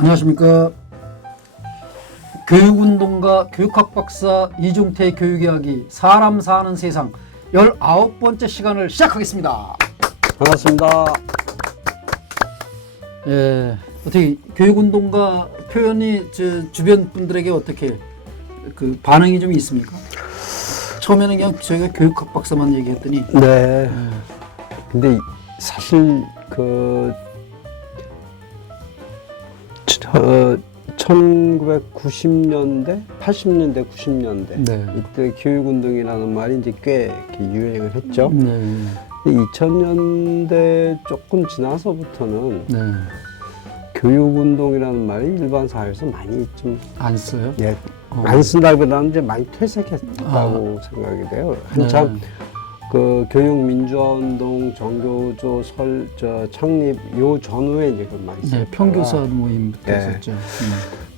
안녕하십니까. 교육운동가 교육학 박사 이중태 교육 이야기 사람 사는 세상 19번째 시간을 시작하겠습니다. 반갑습니다. 예, 어떻게 교육운동가 표현이 주변 분들에게 어떻게 그 반응이 좀 있습니까? 처음에는 그냥 저희가 교육학 박사만 얘기했더니 네. 근데 사실 그 1990년대, 80년대, 90년대 네. 이때 교육운동이라는 말이 이제 꽤 이렇게 유행을 했죠. 네. 2000년대 조금 지나서부터는 네. 교육운동이라는 말이 일반 사회에서 많이 좀 안 써요? 예, 안 쓴다기보다는 이제 많이 퇴색했다고 생각이 돼요. 한참 네. 그 교육민주화운동, 정교조 창립 요 전후에 이제 그 많이 네, 평교사 모임부터 네. 있었죠.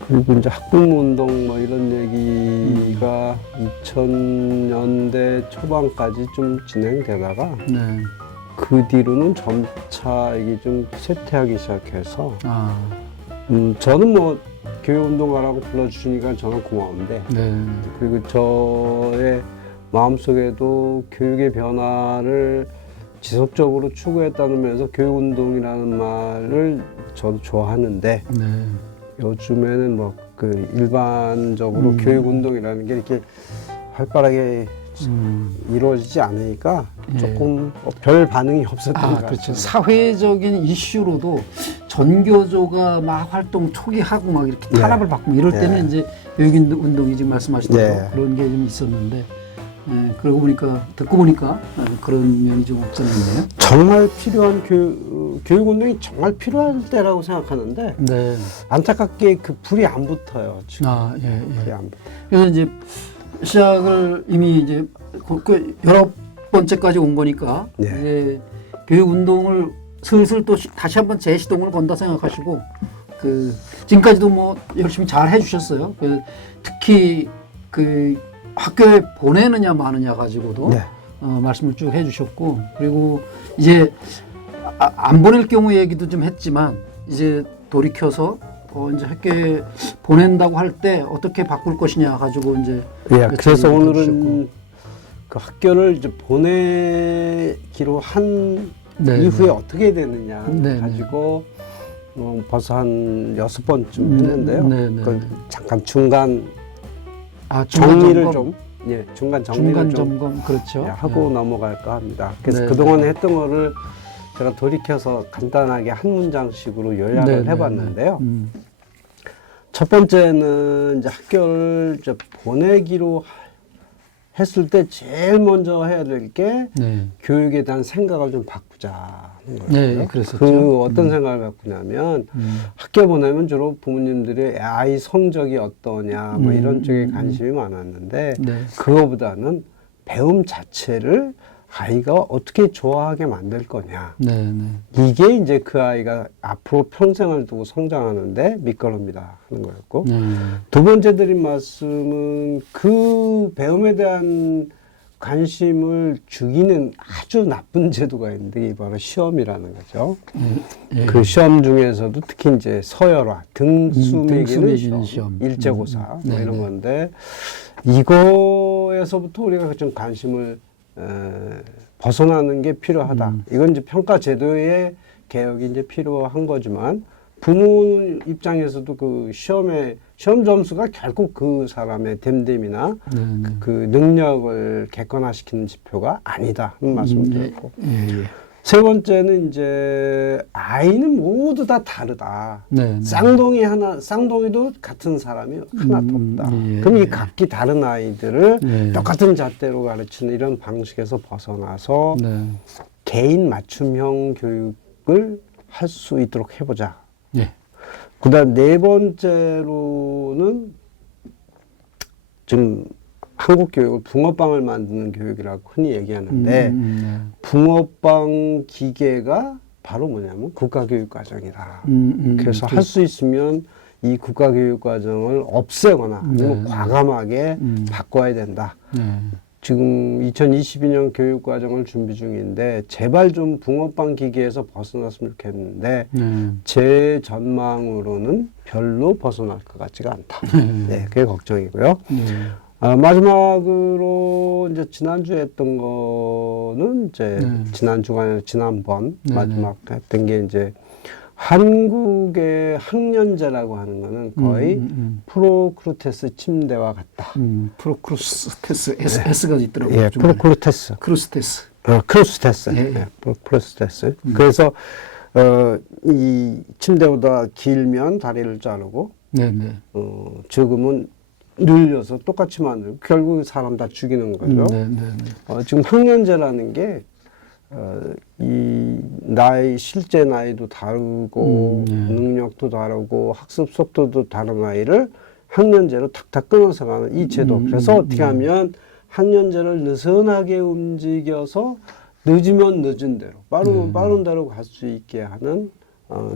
그리고 이제 학부모운동 뭐 이런 얘기가 2000년대 초반까지 좀 진행되다가 네. 그 뒤로는 점차 이게 좀 쇠퇴하기 시작해서 아, 저는 뭐 교육운동가라고 불러주시니까 저는 고마운데 네. 그리고 저의 마음속에도 교육의 변화를 지속적으로 추구했다는 면에서 교육운동이라는 말을 저도 좋아하는데 네. 요즘에는 뭐 그 일반적으로 교육운동이라는 게 이렇게 활발하게 이루어지지 않으니까 예. 조금 별 반응이 없었던 것 같아요. 그렇죠. 사회적인 이슈로도 전교조가 막 활동 초기하고 막 이렇게 탄압을 받고 이럴 때는 이제 교육운동이 지금 말씀하신 대로 그런 게 좀 있었는데, 예, 그러고 보니까 듣고 보니까 그런 면이 좀 없었는데요. 정말 필요한 교육운동이 정말 필요할 때라고 생각하는데 네. 안타깝게 그 불이 안 붙어요. 지금. 아, 예, 불이 예. 안 붙어요. 그래서 이제 시작을 이미 이제 그 19번째까지 온 거니까 네. 이제 교육운동을 슬슬 또 다시 한번 재시동을 건다 생각하시고 그 지금까지도 뭐 열심히 잘 해주셨어요. 그 특히 그 학교에 보내느냐 마느냐 가지고도 네. 말씀을 쭉 해주셨고 그리고 이제 안 보낼 경우 얘기도 좀 했지만 이제 돌이켜서 이제 학교에 보낸다고 할 때 어떻게 바꿀 것이냐 가지고 이제 예, 그래서 얘기도 오늘은 해주셨고. 그 학교를 이제 보내기로 한 네, 이후에 네. 어떻게 되느냐 네, 가지고 벌써 한 6번쯤 했는데요. 네, 네, 그 네. 잠깐 중간 아, 정리를 점검. 좀 중간 정리를 중간 좀 점검 그렇죠. 하고 넘어갈까 합니다. 그래서 네, 그동안 했던 거를 제가 돌이켜서 간단하게 한 문장씩으로 요약을 해봤는데요. 첫 번째는 이제 학교를 이제 보내기로 했을 때 제일 먼저 해야 될 게 네. 교육에 대한 생각을 좀 바꾸자는 거예요. 네, 그랬었죠. 그 어떤 생각을 바꾸냐면 학교 보내면 주로 부모님들이 아이 성적이 어떠냐 뭐 이런 쪽에 관심이 많았는데 네. 그거보다는 배움 자체를 아이가 어떻게 좋아하게 만들 거냐. 네, 네. 이게 이제 그 아이가 앞으로 평생을 두고 성장하는데 밑거름이다 하는 거였고 두 번째 드린 말씀은 그 배움에 대한 관심을 죽이는 아주 나쁜 제도가 있는데 이게 바로 시험이라는 거죠. 그 시험 중에서도 특히 이제 서열화, 등수 매기는 시험, 일제고사 뭐 이런 건데 이거에서부터 우리가 좀 관심을 벗어나는 게 필요하다. 이건 이제 평가 제도의 개혁이 이제 필요한 거지만 부모 입장에서도 그 시험 점수가 결국 그 사람의 됨됨이나 그 능력을 객관화시키는 지표가 아니다 하는 말씀을 드렸고 세 번째는 이제 아이는 모두 다 다르다. 쌍둥이도 같은 사람이 하나도 없다. 그럼 이 각기 다른 아이들을 똑같은 잣대로 가르치는 이런 방식에서 벗어나서 개인 맞춤형 교육을 할 수 있도록 해보자. 그다음 네 번째로는 지금 한국 교육을 붕어빵을 만드는 교육이라고 흔히 얘기하는데 붕어빵 기계가 바로 뭐냐면 국가교육과정이다. 그래서 할 수 있으면 이 국가교육과정을 없애거나 아니면 과감하게 바꿔야 된다. 지금 2022년 교육과정을 준비 중인데 제발 좀 붕어빵 기계에서 벗어났으면 좋겠는데 제 전망으로는 별로 벗어날 것 같지가 않다. 네, 그게 걱정이고요. 마지막으로 이제 지난주에 했던 거는 이제 지난주가 아니라 지난번 마지막 했던 게 이제 한국의 학년제라고 하는 거는 거의 프로크루테스 침대와 같다. 프로크루스테스 S가 있더라고요. 예, 프로크루테스. 크루스테스. 크루스테스. 예. 예, 프로크루스테스. 그래서 이 침대보다 길면 다리를 자르고 네네. 적으면 늘려서 똑같이 만들고 결국 사람 다 죽이는 거죠. 네네. 지금 학년제라는 게 이 나이 실제 나이도 다르고 능력도 다르고 학습 속도도 다른 아이를 학년제로 탁탁 끊어서 가는 이 제도. 그래서 어떻게 하면 학년제를 느슨하게 움직여서 늦으면 늦은 대로 빠르면 빠른 대로 갈 수 있게 하는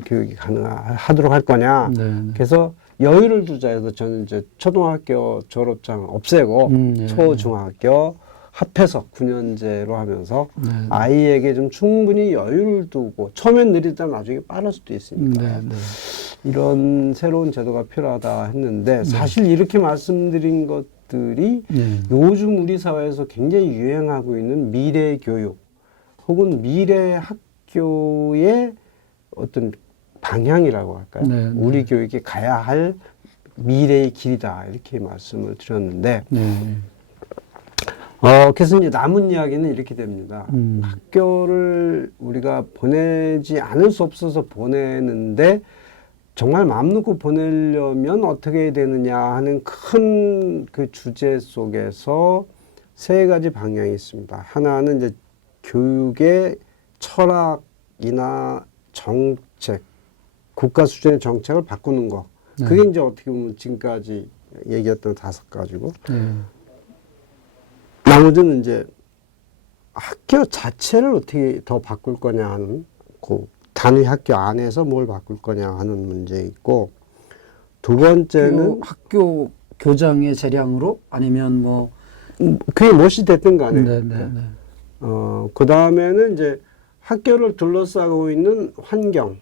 교육이 가능하도록 할 거냐. 그래서 여유를 두자 해서 저는 이제 초등학교 졸업장 없애고 초중학교 합해서 9년제로 하면서 아이에게 좀 충분히 여유를 두고 처음엔 느리다 나중에 빠를 수도 있으니까 이런 새로운 제도가 필요하다 했는데 사실 이렇게 말씀드린 것들이 요즘 우리 사회에서 굉장히 유행하고 있는 미래 교육 혹은 미래 학교의 어떤 방향이라고 할까요? 우리 교육이 가야 할 미래의 길이다 이렇게 말씀을 드렸는데 그래서 이제 남은 이야기는 이렇게 됩니다. 학교를 우리가 보내지 않을 수 없어서 보내는데 정말 마음 놓고 보내려면 어떻게 해야 되느냐 하는 큰 그 주제 속에서 세 가지 방향이 있습니다. 하나는 이제 교육의 철학이나 정책, 국가 수준의 정책을 바꾸는 거. 그게 이제 어떻게 보면 지금까지 얘기했던 5가지고. 나머지는 이제 학교 자체를 어떻게 더 바꿀 거냐 하는 그 단위 학교 안에서 뭘 바꿀 거냐 하는 문제 있고 두 번째는 학교 교장의 재량으로 아니면 뭐 그게 무엇이 됐든 간에 그 다음에는 이제 학교를 둘러싸고 있는 환경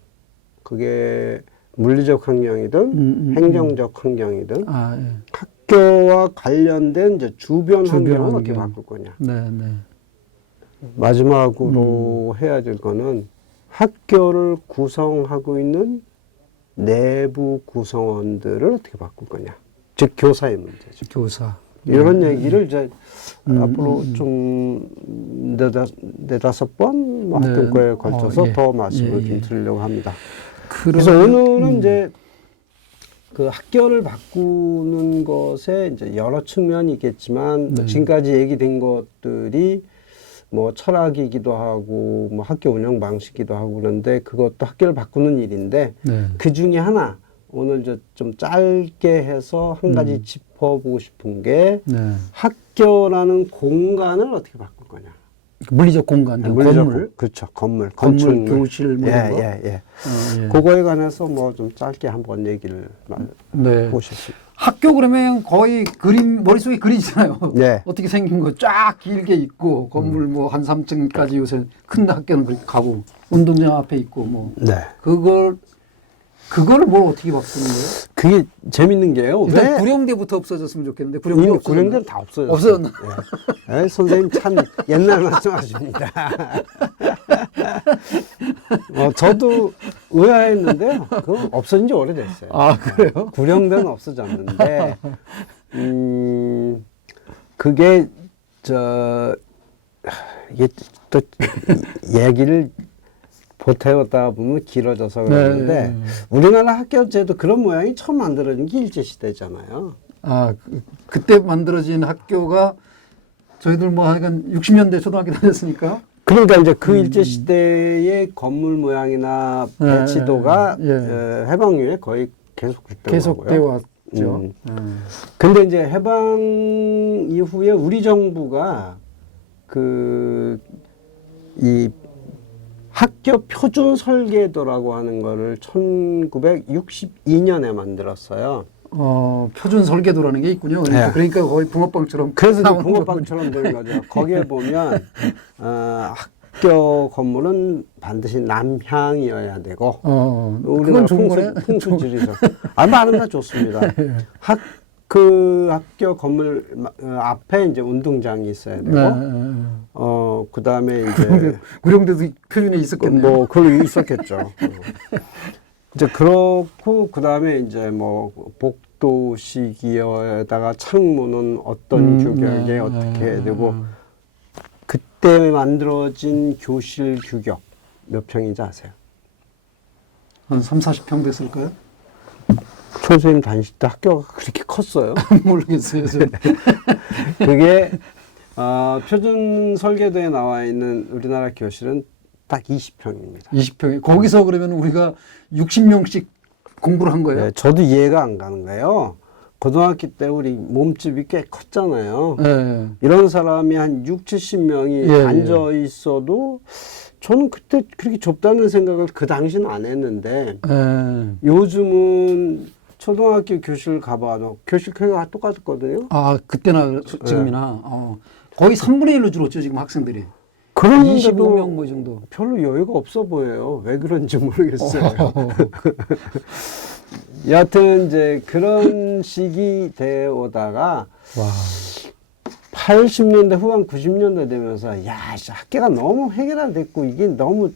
그게 물리적 환경이든 행정적 환경이든 학교와 관련된 이제 주변 환경을 어떻게 바꿀 거냐. 마지막으로 해야 될 거는 학교를 구성하고 있는 내부 구성원들을 어떻게 바꿀 거냐. 즉 교사의 문제죠. 교사. 이런 얘기를 이제 앞으로 좀 네다섯 번 학교 거에 걸쳐서 더 말씀을 좀 드리려고 합니다. 그래서 오늘은 이제 그 학교를 바꾸는 것에 이제 여러 측면이 있겠지만 지금까지 얘기된 것들이 뭐 철학이기도 하고 뭐 학교 운영 방식이기도 하고 그런데 그것도 학교를 바꾸는 일인데 그 중에 하나 오늘 이제 좀 짧게 해서 한 가지 짚어보고 싶은 게 학교라는 공간을 어떻게 바꿀 거냐. 물리적 공간, 건물. 그렇죠. 건물, 건축물, 교실 뭐 이런 거. 그거에 관해서 뭐 좀 짧게 한번 얘기를 보십시오. 학교 그러면 거의 그림 머릿속에 그리잖아요. 어떻게 생긴 거 쫙 길게 있고 건물 뭐 한 3층까지 요새 큰 학교는 그렇게 가고 운동장 앞에 있고 뭐 그거를 뭘 어떻게 바꾸는 거예요? 그게 재밌는 게요. 일단 구령대부터 없어졌으면 좋겠는데 구령대는 다 없어졌어요. 없어졌나? 선생님 참 옛날 말씀하십니다. 저도 의아했는데요. 그거 없어진 지 오래됐어요. 아, 그래요? 구령대는 없어졌는데 그게 이게 또 얘기를 보태었다 보면 길어져서 그러는데 우리나라 학교제도 그런 모양이 처음 만들어진 게 일제시대잖아요. 그때 만들어진 학교가 저희들 뭐 하여간 60년대 초등학교 다녔으니까 그러니까 이제 그 일제시대의 건물 모양이나 배치도가 해방 이후에 거의 계속돼 왔죠. 근데 이제 해방 이후에 우리 정부가 이 학교 표준 설계도라고 하는 거를 1962년에 만들었어요. 표준 설계도라는 게 있군요. 그러니까, 네. 그러니까 거의 붕어빵처럼. 그래서 이제 나오는 붕어빵처럼 되는 거죠. 거기에 보면 학교 건물은 반드시 남향이어야 되고 우리나라 그건 좋은 거네. 풍수 지리죠. 많은 다 좋습니다. 그 학교 건물 앞에 이제 운동장이 있어야 되고, 그 다음에 이제 구룡대도 표준에 있었겠네요. 뭐 그런 있었겠죠. 이제 그렇고 그 다음에 이제 뭐 복도식이에다가 창문은 어떤 규격에 어떻게 해야 되고, 그때 만들어진 교실 규격 몇 평인지 아세요? 한 3, 40평 됐을까요? 선생님 다니실 때 학교가 그렇게 컸어요? 모르겠어요. 그게 표준 설계도에 나와 있는 우리나라 교실은 딱 20평입니다. 20평. 거기서 그러면 우리가 60명씩 공부를 한 거예요? 네, 저도 이해가 안 가는 거예요. 고등학교 때 우리 몸집이 꽤 컸잖아요. 네. 이런 사람이 한 6, 70명이 예, 앉아 있어도 저는 그때 그렇게 좁다는 생각을 그 당시는 안 했는데 요즘은 초등학교 교실 가봐도 교실 크기가 똑같거든요. 그때나 지금이나 거의 3분의 1로 줄었죠, 지금 학생들이. 그런데도 25명 뭐 정도. 별로 여유가 없어 보여요. 왜 그런지 모르겠어요. 여하튼 이제 그런 시기 되어 오다가 80년대 후반 90년대 되면서 야, 학교가 너무 획일화됐고 이게 너무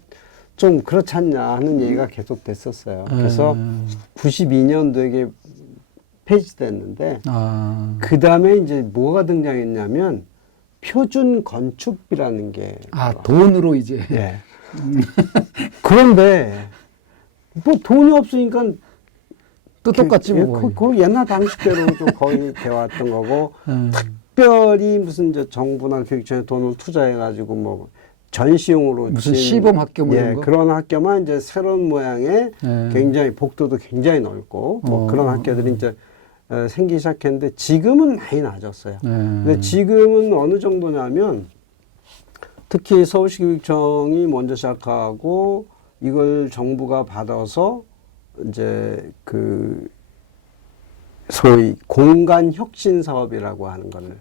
좀 그렇지 않냐 하는 얘기가 계속 됐었어요. 그래서 92년도에 폐지됐는데 그 다음에 이제 뭐가 등장했냐면 표준 건축비라는 게 돈으로 이제. 예. 그런데 뭐 돈이 없으니까 또 똑같지 뭐. 그 옛날 방식대로 좀 거의 되어왔던 거고 특별히 무슨 이제 정부나 교육청에 돈을 투자해가지고 뭐 전시용으로 무슨 시범 학교 뭐 이런 거? 그런 학교만 이제 새로운 모양의 굉장히 복도도 굉장히 넓고 뭐 그런 학교들이 이제 생기기 시작했는데 지금은 많이 낮았어요. 근데 지금은 어느 정도냐면 특히 서울시 교육청이 먼저 시작하고 이걸 정부가 받아서 이제 그 소위 공간 혁신 사업이라고 하는 거를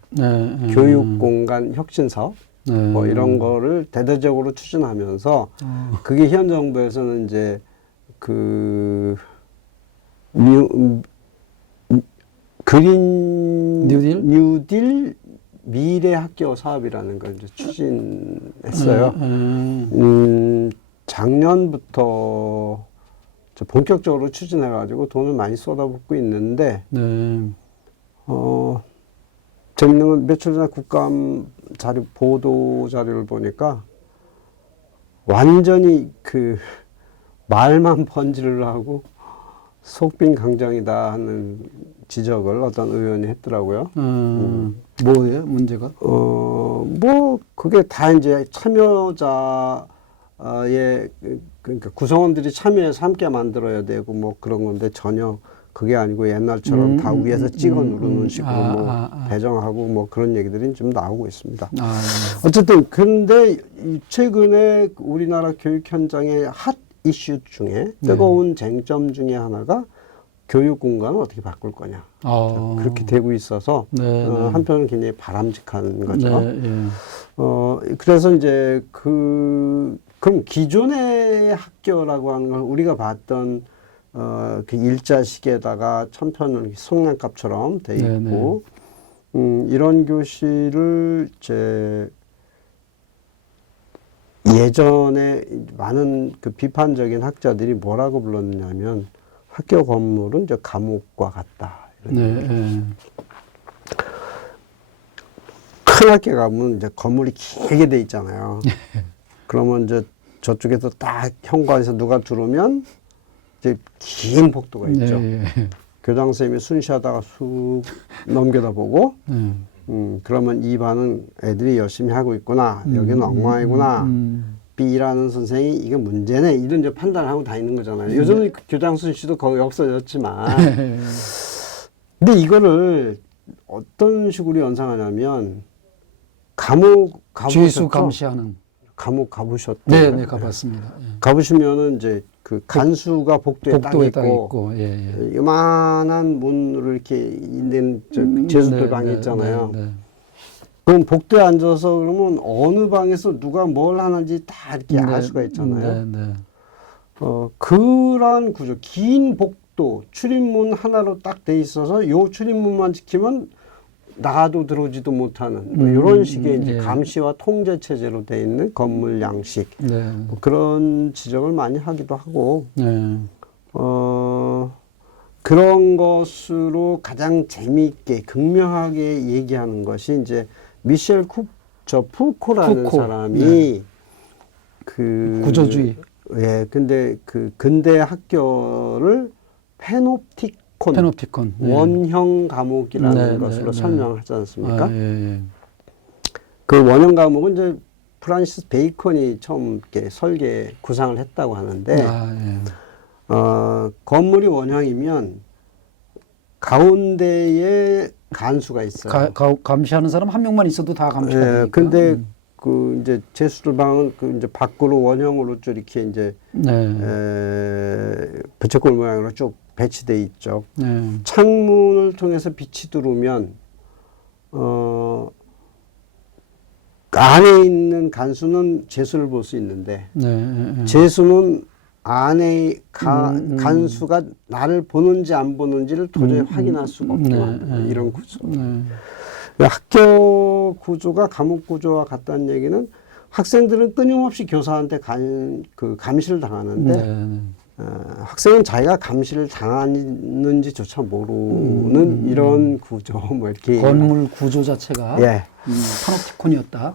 교육 공간 혁신 사업 뭐 이런 거를 대대적으로 추진하면서 그게 현 정부에서는 이제 그 그린 뉴딜 미래 학교 사업이라는 걸 이제 추진했어요. 작년부터 본격적으로 추진해가지고 돈을 많이 쏟아붓고 있는데, 재밌는 건 며칠 전에 국감 보도 자료를 보니까 완전히 그 말만 번지를 하고 속빈 강장이다 하는 지적을 어떤 의원이 했더라고요. 뭐예요, 문제가? 뭐, 그게 다 이제 참여자의, 그러니까 구성원들이 참여해서 함께 만들어야 되고 뭐 그런 건데 전혀 그게 아니고 옛날처럼 다 위에서 찍어 누르는 식으로 배정하고 뭐 그런 얘기들이 좀 나오고 있습니다. 어쨌든, 근데 최근에 우리나라 교육 현장의 핫 이슈 중에 뜨거운 쟁점 중에 하나가 교육 공간을 어떻게 바꿀 거냐. 그렇게 되고 있어서 한편은 굉장히 바람직한 거죠. 그래서 이제 그럼 기존의 학교라고 하는 건 우리가 봤던 그 일자식에다가 천편을 속량값처럼 돼 있고 이런 교실을 이제 예전에 많은 그 비판적인 학자들이 뭐라고 불렀냐면 학교 건물은 이제 감옥과 같다. 큰 학교 가면 이제 건물이 길게 돼 있잖아요. 그러면 이제 저쪽에서 딱 현관에서 누가 들어오면 이제 긴 복도가 있죠. 교장 선생님이 순시하다가 쑥 넘겨다 보고, 그러면 이 반은 애들이 열심히 하고 있구나. 여기는 엉망이구나. B라는 선생이 이게 문제네. 이런 이제 판단을 하고 다니는 거잖아요. 요즘은 교장 순시도 거의 없어졌지만. 근데 이거를 어떤 식으로 연상하냐면, 죄수 감시하는. 감옥 가보셨죠? 네, 네, 가봤습니다. 예. 가보시면은 이제 그 간수가 복도에 딱 있고, 예, 예. 요만한 문으로 이렇게 있는 제수들 네, 방이 네, 있잖아요. 네, 네. 그럼 복도에 앉아서 그러면 어느 방에서 누가 뭘 하는지 다 이렇게 알 수가 네, 있잖아요. 네. 그런 구조, 긴 복도, 출입문 하나로 딱 돼 있어서 요 출입문만 지키면 나가도 들어오지도 못하는 뭐 이런 식의 이제 예. 감시와 통제 체제로 돼 있는 건물 양식, 네. 뭐 그런 지적을 많이 하기도 하고, 네. 그런 것으로 가장 재미있게 극명하게 얘기하는 것이 이제 미셸 푸코라는 푸코. 사람이 네. 그 구조주의. 예, 근데 그 근대 학교를 페노프티콘. 네. 원형 과목이라는 네, 것으로 네, 설명하지 않습니까? 아, 예. 그 원형 과목은 이제 프란시스 베이컨이 처음 이렇게 설계 구상을 했다고 하는데, 아, 예. 건물이 원형이면 가운데에 간수가 있어요. 감시하는 사람 한 명만 있어도 다 감시가 예, 되니까. 근데 그 이제 제수들 방은 그 이제 밖으로 원형으로 쭉 이렇게 이제 부채꼴 모양으로 쭉 배치돼 있죠. 네. 창문을 통해서 빛이 들어오면 안에 있는 간수는 제수를 볼 수 있는데 제수는 안에 간수가 나를 보는지 안 보는지를 도저히 확인할 수가 없구나. 이런 구조. 학교 구조가 감옥 구조와 같다는 얘기는 학생들은 끊임없이 교사한테 감시를 당하는데 학생은 자기가 감시를 당하는지조차 모르는 이런 구조, 뭐 이렇게 건물 구조 자체가 예. 파노프티콘이었다.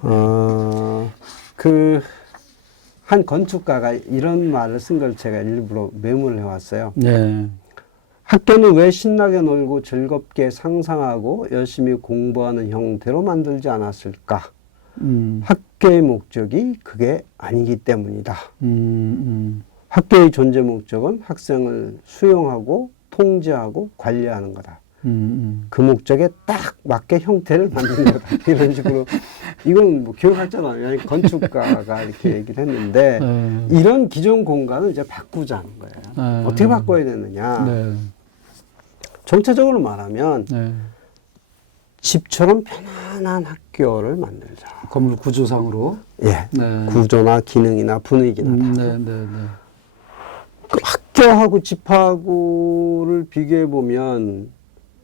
한 건축가가 이런 말을 쓴 걸 제가 일부러 메모를 해왔어요. 네. 학교는 왜 신나게 놀고 즐겁게 상상하고 열심히 공부하는 형태로 만들지 않았을까? 학교의 목적이 그게 아니기 때문이다. 학교의 존재 목적은 학생을 수용하고 통제하고 관리하는 거다. 그 목적에 딱 맞게 형태를 만드는 거다. 이런 식으로. 이건 뭐 교육학자는 건축가가 이렇게 얘기를 했는데 이런 기존 공간을 이제 바꾸자는 거예요. 어떻게 바꿔야 되느냐. 전체적으로 말하면 집처럼 편안한 학교를 만들자. 건물 구조상으로. 예. 구조나 기능이나 분위기나 다. 그 학교하고 집하고를 비교해 보면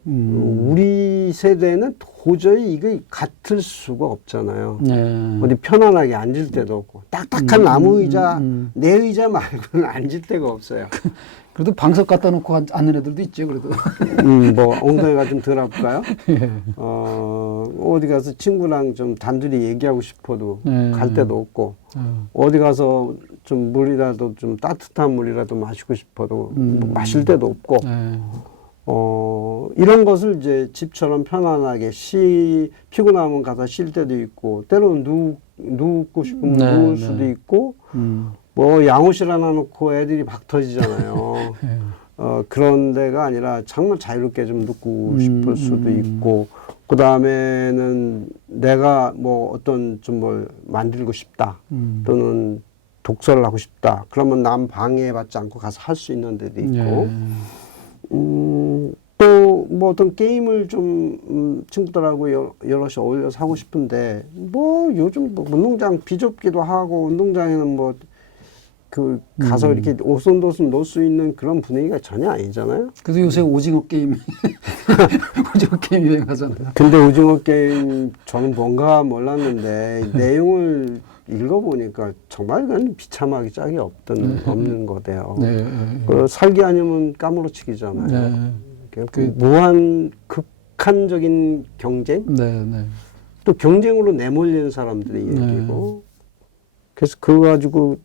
우리 세대는 도저히 이게 같을 수가 없잖아요. 어디 편안하게 앉을 데도 없고 딱딱한 나무 의자 내 의자 말고는 앉을 데가 없어요. 그래도 방석 갖다 놓고 앉는 애들도 있지 그래도. 뭐 엉덩이가 좀 덜 아플까요? 예. 어디 가서 친구랑 좀 단둘이 얘기하고 싶어도 갈 데도 없고 어디 가서 좀 물이라도 좀 따뜻한 물이라도 마시고 싶어도 뭐 마실 데도 없고 이런 것을 이제 집처럼 편안하게 피곤하면 가서 쉴 때도 있고 때로는 눕고 싶으면 누울 수도 있고 뭐 양호실 하나 놓고 애들이 막 터지잖아요. 그런 데가 아니라 정말 자유롭게 좀 눕고 싶을 수도 있고 그 다음에는 내가 뭐 어떤 좀 뭘 만들고 싶다 또는 독서를 하고 싶다 그러면 남 방해받지 않고 가서 할 수 있는 데도 있고 또 뭐 어떤 게임을 좀 친구들하고 여럿이 어울려서 하고 싶은데 뭐 요즘 뭐 운동장 비좁기도 하고 운동장에는 뭐 가서 이렇게 오손도손 놀 수 있는 그런 분위기가 전혀 아니잖아요. 그래서 요새 오징어 게임 오징어 게임 유행하잖아요. 근데 오징어 게임 저는 뭔가 몰랐는데 내용을 읽어보니까 정말 그건 비참하기 짝이 없는 거대요. 살기 아니면 까무러치기잖아요. 무한 극한적인 경쟁? 또 경쟁으로 내몰리는 사람들의 얘기고 그래서 그거 가지고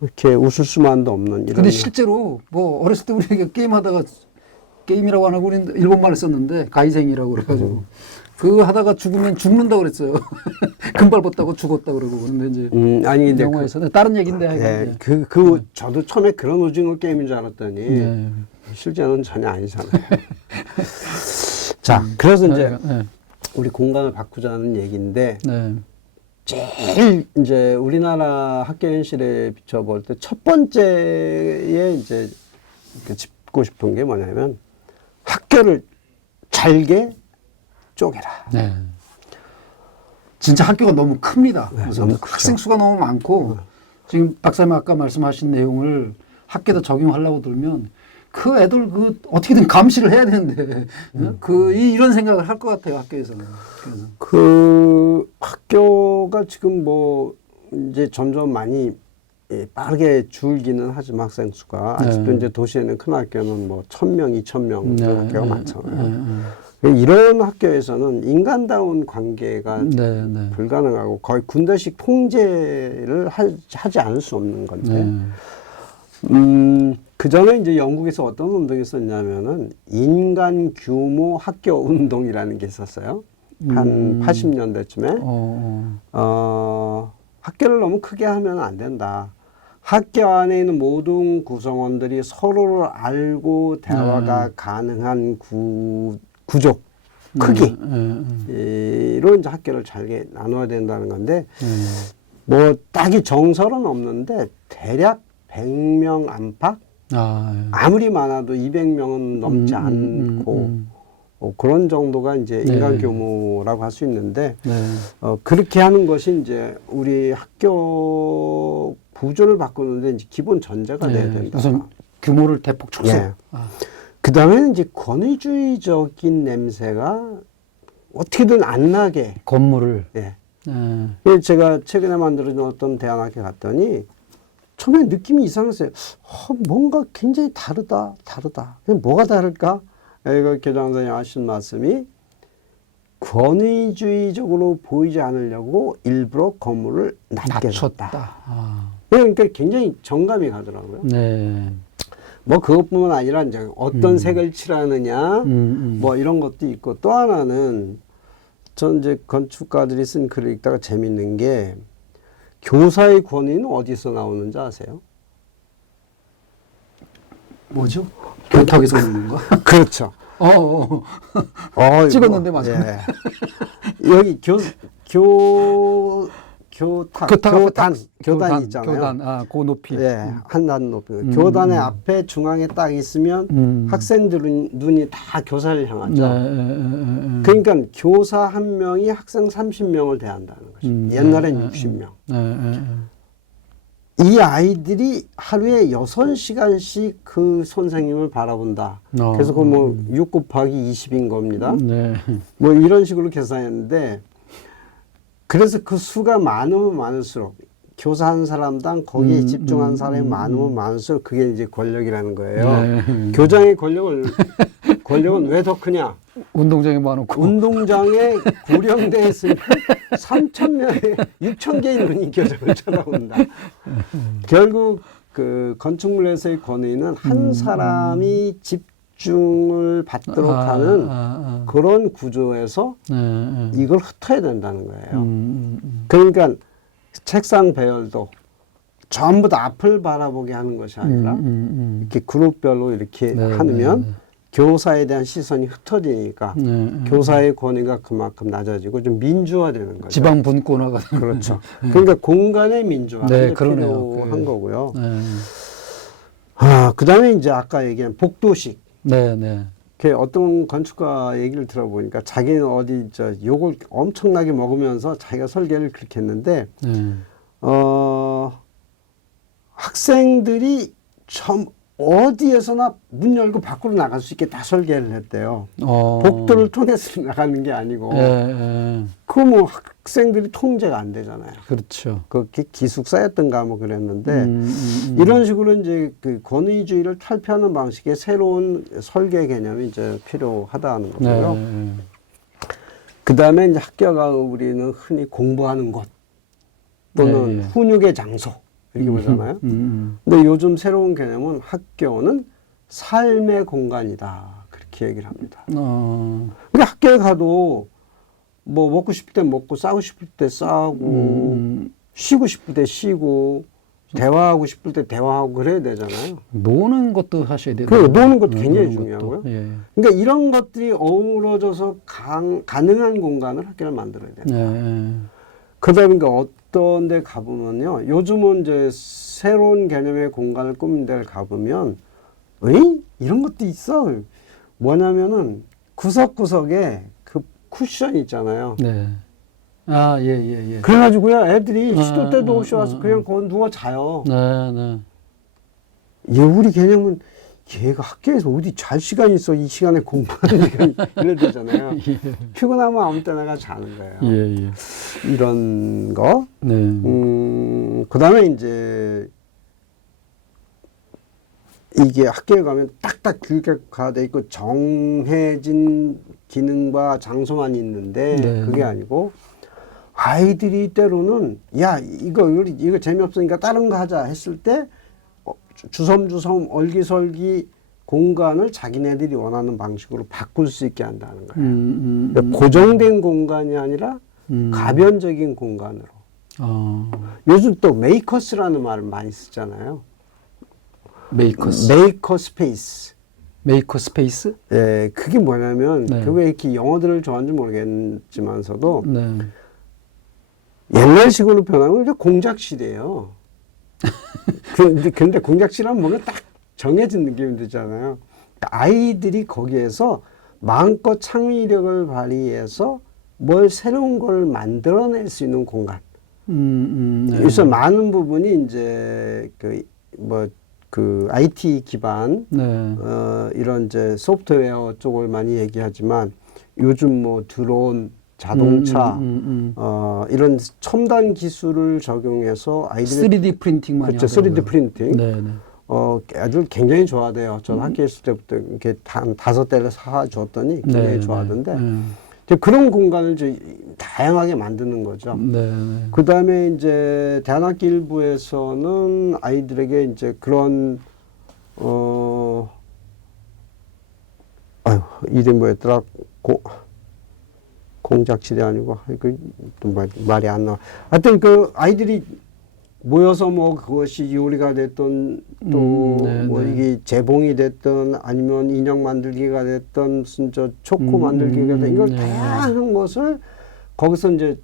이렇게 웃을 수만도 없는 이런. 근데 실제로 뭐 어렸을 때 우리가 게임하다가 게임이라고 안 하고 우리는 일본말을 썼는데 가이생이라고 그래가지고 그거 하다가 죽으면 죽는다 그랬어요. 금발 벗다고 죽었다 그러고 그런데 이제 아니 근데 영화에서 다른 얘기인데 저도 처음에 그런 오징어 게임인 줄 알았더니 실제는 전혀 아니잖아요. 자, 그래서 이제 우리 공간을 바꾸자는 얘기인데 제일 이제 우리나라 학교 현실에 비춰볼 때 첫 번째에 이제 짚고 싶은 게 뭐냐면 학교를 잘게 쪼개라. 네. 진짜 학교가 너무 큽니다. 네, 그래서 너무 크죠. 학생 수가 너무 많고 지금 박사님 아까 말씀하신 내용을 학교에다 적용하려고 들면 그 애들 그 어떻게든 감시를 해야 되는데 이런 생각을 할 것 같아요 학교에서는. 그래서. 그 학교가 지금 뭐 이제 점점 많이 빠르게 줄기는 하지만 학생 수가 아직도 네. 이제 도시에는 큰 학교는 뭐 1,000명, 2,000명 네, 학교가 네, 많잖아요. 이런 학교에서는 인간다운 관계가 네, 네. 불가능하고 거의 군대식 통제를 하지 않을 수 없는 건데 그 전에 이제 영국에서 어떤 운동이 있었냐면은 인간 규모 학교 운동이라는 게 있었어요. 한 80년대쯤에 학교를 너무 크게 하면 안 된다. 학교 안에 있는 모든 구성원들이 서로를 알고 대화가 가능한 구조, 크기로 이제 학교를 잘게 나눠야 된다는 건데 뭐 딱히 정설은 없는데 대략 100명 안팎 아무리 많아도 200명은 넘지 않고 그런 정도가 이제 인간 규모라고 할 수 있는데 그렇게 하는 것이 이제 우리 학교 구조를 바꾸는데 이제 기본 전제가 돼야 된다. 우선 규모를 대폭 축소. 예. 그 다음에는 이제 권위주의적인 냄새가 어떻게든 안 나게 건물을. 예. 제가 최근에 만들어진 어떤 대안학교 갔더니 처음에 느낌이 이상했어요. 뭔가 굉장히 다르다. 뭐가 다를까? 이거 교장선생님 하신 말씀이 권위주의적으로 보이지 않으려고 일부러 건물을 낮게 놨다. 그러니까 굉장히 정감이 가더라고요. 네. 뭐 그것뿐만 아니라 이제 어떤 색을 칠하느냐, 뭐 이런 것도 있고 또 하나는 전 이제 건축가들이 쓴 글을 읽다가 재밌는 게 교사의 권위는 어디서 나오는지 아세요? 뭐죠? 교탁에서 오는 거? 그렇죠. 찍었는데 맞아요. 예. 여기 교단 있잖아요. 교단, 그 높이. 예, 한 단 높이. 교단의 앞에 중앙에 딱 있으면 학생들은 눈이 다 교사를 향하죠. 그러니까 교사 한 명이 학생 30명을 대한다는 거죠. 옛날엔 60명. 이 아이들이 하루에 6시간씩 그 선생님을 바라본다. 그래서 그 뭐 6 곱하기 20인 겁니다. 뭐 이런 식으로 계산했는데 그래서 그 수가 많으면 많을수록 교사 한 사람당 거기에 집중한 사람이 많으면 많을수록 그게 이제 권력이라는 거예요. 교장의 권력은 왜 더 크냐? 운동장에 많고. 운동장에 구령대에 있으면 3,000명에 6,000개의 눈이 교장을 쳐다본다. 결국 그 건축물에서의 권위는 한 사람이 집중을 받도록 하는 그런 구조에서 이걸 흩어야 된다는 거예요. 그러니까 책상 배열도 전부 다 앞을 바라보게 하는 것이 아니라 이렇게 그룹별로 이렇게 하면 교사에 대한 시선이 흩어지니까 교사의 권위가 그만큼 낮아지고 좀 민주화되는 거죠. 지방 분권화가 그렇죠. 그러니까 공간의 민주화가 필요한 거고요. 그다음에 이제 아까 얘기한 복도식. 어떤 건축가 얘기를 들어보니까 자기는 어디 욕을 엄청나게 먹으면서 자기가 설계를 그렇게 했는데 학생들이 어디에서나 문 열고 밖으로 나갈 수 있게 다 설계를 했대요. 복도를 통해서 나가는 게 아니고. 그거 뭐 학생들이 통제가 안 되잖아요. 그렇죠. 그게 기숙사였던가 뭐 그랬는데 이런 식으로 이제 그 권위주의를 탈피하는 방식의 새로운 설계 개념이 이제 필요하다는 거고요. 그 다음에 이제 학교가 우리는 흔히 공부하는 곳 또는 훈육의 장소. 이렇게 보잖아요. 근데 요즘 새로운 개념은 학교는 삶의 공간이다. 그렇게 얘기를 합니다. 근데 학교에 가도 뭐 먹고 싶을 때 먹고 싸우고 싶을 때 싸우고 쉬고 싶을 때 쉬고 대화하고 싶을 때 대화하고 그래야 되잖아요. 노는 것도 하셔야 돼요. 노는 것도 굉장히 중요하고요. 그러니까 이런 것들이 어우러져서 가능한 공간을 학교를 만들어야 된다. 그러다 보니까 어떤 데 가보면요. 요즘은 이제 새로운 개념의 공간을 꾸민 데를 가보면, 에이? 이런 것도 있어. 뭐냐면은 구석구석에 그 쿠션 있잖아요. 네. 아, 예, 예, 예. 그래가지고요. 애들이 아, 시도 때도 아, 없이 와서 그냥 거기 누워 자요. 네, 네. 우리 개념은 얘가 학교에서 어디 잘 시간이 있어. 이 시간에 공부하는 이래야 되잖아요. 예. 피곤하면 아무 때나 가 자는 거예요. 예, 예. 이런 거. 네. 그 다음에 이제 이게 학교에 가면 딱딱 규격화돼 있고 정해진 기능과 장소만 있는데 네. 그게 아니고 아이들이 때로는 야 이거 재미없으니까 다른 거 하자 했을 때 주섬주섬 얼기설기 공간을 자기네들이 원하는 방식으로 바꿀 수 있게 한다는 거예요. 그러니까 고정된 공간이 아니라 가변적인 공간으로. 요즘 또 메이커스라는 말을 많이 쓰잖아요. 메이커스. 메이커 스페이스. 메이커 스페이스? 예, 그게 뭐냐면 네. 그 왜 이렇게 영어들을 좋아하는지 모르겠지만서도 네. 옛날식으로 변하면 이제 공작실이에요. 근데 공작실하면 뭔가 딱 정해진 느낌이 들잖아요. 아이들이 거기에서 마음껏 창의력을 발휘해서 뭘 새로운 걸 만들어낼 수 있는 공간. 네. 그래서 많은 부분이 이제 그 IT 기반 네. 이런 이제 소프트웨어 쪽을 많이 얘기하지만 요즘 뭐 드론, 자동차 이런 첨단 기술을 적용해서 아이들이 3D 프린팅 많이 그렇죠. 하더라고요. 3D 프린팅. 네, 네. 아주 굉장히 좋아해요. 전 학교에 있을 때부터 이렇게 한 5대를 사줬더니 굉장히 네, 좋아하던데 네. 이제 그런 공간을 이제 다양하게 만드는 거죠. 네, 네. 그 다음에 이제 대안학기 일부에서는 아이들에게 이제 그런, 이름이 뭐였더라? 공작실이 아니고, 또 말이 안 나와. 하여튼 그 아이들이 모여서 뭐 그것이 요리가 됐던 또 네, 뭐 네. 이게 재봉이 됐던 아니면 인형 만들기가 됐던 무슨 저 초코 만들기가 됐던 이걸 네, 다양한 것을 거기서 이제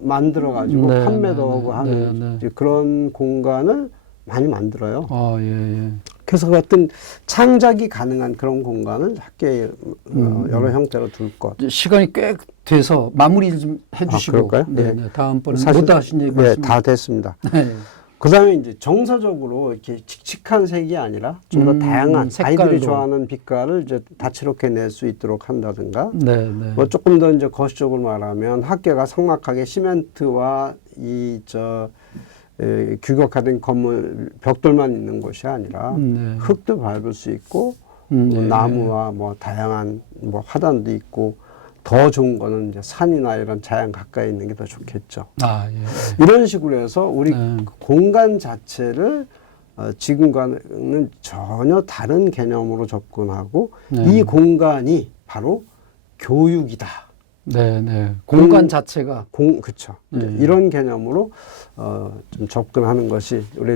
만들어 가지고 네, 판매도 네, 하고 네, 하는 네, 네. 이제 그런 공간을 많이 만들어요. 아, 예, 예. 그래서 어떤 창작이 가능한 그런 공간을 학교에 여러 형태로 둘 것. 이제 시간이 꽤 돼서 마무리를 좀 해주시고. 그럴까요? 네, 네. 네. 다음번에 사실 못다 하신 얘기 네, 말씀. 다 됐습니다. 네. 그다음에 이제 정서적으로 이렇게 칙칙한 색이 아니라 좀 더 다양한 색깔도. 아이들이 좋아하는 빛깔을 이제 다채롭게 낼 수 있도록 한다든가. 네, 네. 뭐 조금 더 이제 거시적으로 말하면 학교가 삭막하게 시멘트와 규격화된 건물 벽돌만 있는 곳이 아니라 네. 흙도 밟을 수 있고 네, 나무와 뭐 다양한 뭐 화단도 있고 더 좋은 거는 이제 산이나 이런 자연 가까이 있는 게 더 좋겠죠. 아, 예. 이런 식으로 해서 우리 네. 공간 자체를 지금과는 전혀 다른 개념으로 접근하고 네. 이 공간이 바로 교육이다. 네, 네. 공간 자체가. 그쵸. 네. 이런 개념으로 좀 접근하는 것이 우리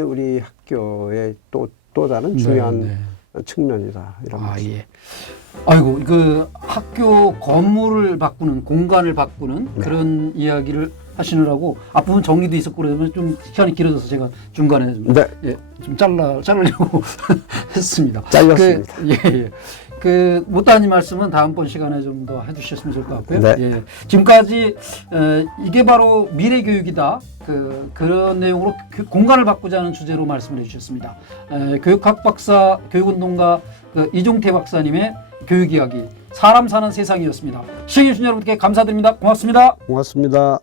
우리 학교의 또 다른 중요한 네, 네. 측면이다. 이런 아, 거죠. 예. 아이고, 그 학교 건물을 바꾸는, 공간을 바꾸는 네. 그런 이야기를 하시느라고 앞부분 정리도 있었고 그러면 좀 시간이 길어져서 제가 중간에 좀, 네. 예, 좀 자르려고 했습니다. 잘렸습니다. 예. 그 못다한 말씀은 다음번 시간에 좀 더 해주셨으면 좋을 것 같고요. 네. 예. 지금까지 이게 바로 미래 교육이다. 그런 내용으로 공간을 바꾸자는 주제로 말씀을 해주셨습니다. 교육학 박사, 교육운동가 이종태 박사님의 교육 이야기, 사람 사는 세상이었습니다. 시청해주신 여러분께 감사드립니다. 고맙습니다. 고맙습니다.